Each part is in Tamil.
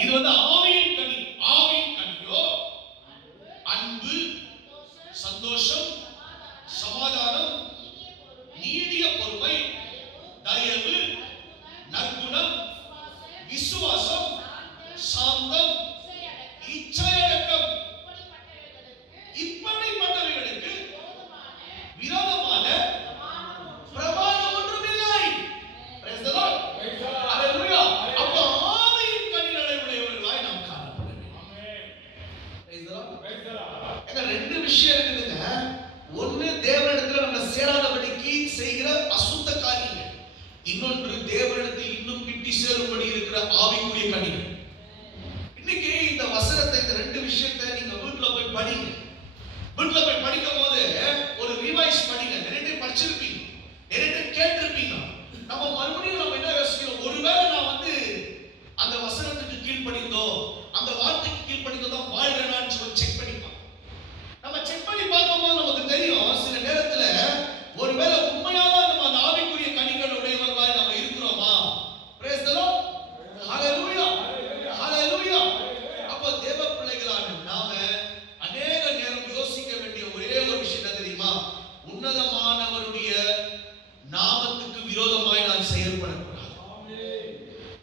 இது வந்து ஆவியின் கனி. ஆவியின் கனியோ அன்பு, சந்தோஷம், சமாதானம், நீடிய பொறுமை, தயவு, நற்குணம், விசுவாசம், சாந்தம், இச்சையடக்கம். இப்படிப்பட்டவைகளுக்கு விரோதமான பிரமாணம் ஒன்றுமில்லை. Praise the Lord. Hallelujah. அப்போ ஆவியின் கனிகளை உடையவர்களாய் நாம் காணப்பட வேண்டும். Praise the Lord. ஏங்க ரெண்டு விஷயம் இருக்குதுங்க. ஒன்னு தேவனிடத்தில் நம்ம சேராதபடிக்கு செய்கிற அசுத்த காரியங்கள், இன்னொன்று தேவனிடத்தில் இன்னும் கிட்டி சேரும்படி இருக்கிற ஆவிக்குரிய கனிகள். இன்னைக்கு இந்த வசனத்தை, இந்த ரெண்டு விஷயத்தை நீங்க வீட்டுல போய் படிங்க. வீட்டுல போய் படிக்கும் போது ஒரு ரிவைஸ் படிங்க. நிறைய படிச்சிருப்பீங்க, நிறைய கேட்டிருப்பீங்க. நம்ம மறுபடியும் நம்ம என்ன யோசிக்கிறோம், ஒருவேளை நான் வந்து அந்த வசனத்துக்கு கீழ்ப்படிந்தோ, அந்த வார்த்தைக்கு கீழ்ப்படிந்தோ தான் வாழ்றேனான்னு சொல்லி செக் பண்ணிப்போம். நம்ம செக் பண்ணி பார்க்கும்போது நமக்கு தெரியும், சில நேரத்துல ஒருவேளை உண்மையாக நம்ம அந்த ஆவிக்குரிய கனிகள் உடையவர்களாய் நம்ம இருக்கிறோமா? Praise the Lord. Hallelujah. Hallelujah. அப்போ தேவ பிள்ளைகளான நாம அநேக நேரம் யோசிக்க வேண்டிய ஒரே ஒரு விஷயம் என்ன தெரியுமா? உன்னதமானவருடைய நாமத்துக்கு விரோதமாய் நான் செயல்படக்கூடாது.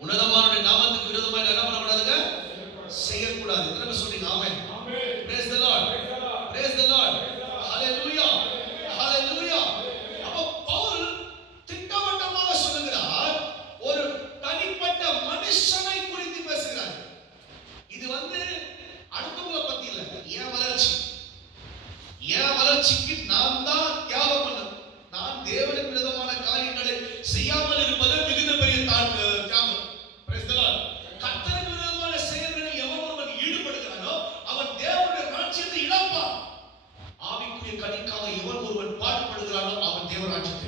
உன்னதமானவருடைய நாமத்துக்கு விரோதமாய் என்ன பண்ணக்கூடாதுங்க? செய்யக்கூடாது. என்ன சொல்றீங்க? ஆமென். Praise the Lord. Praise the Lord. Hallelujah. Hallelujah. அப்போ பவுல் திட்டவட்டமாக சொல்லுகிறார், ஒரு தனிப்பட்ட மனுஷனை குறித்து பேசுகிறார். இது வந்து அடுத்தவங்கள பத்தி இல்ல, என் வளர்ச்சிக்கு நான் தான் தியாகம் பண்ணணும். நான் தேவனுக்கு விரோதமான காரியங்களை செய்யாமல் இருப்பது மிகுந்த பெரிய தியாகம். Praise the Lord. கர்த்தருக்கு விரோதமான செயல்களில் எவன் ஒருவன் ஈடுபடுகிறானோ அவன் தேவனுடைய ராஜ்யத்தை இழப்பான். ஆவிக்குரிய கனிக்காக எவன் ஒருவன் பாடுபடுகிறானோ அவன் தேவ ராஜ்யத்தை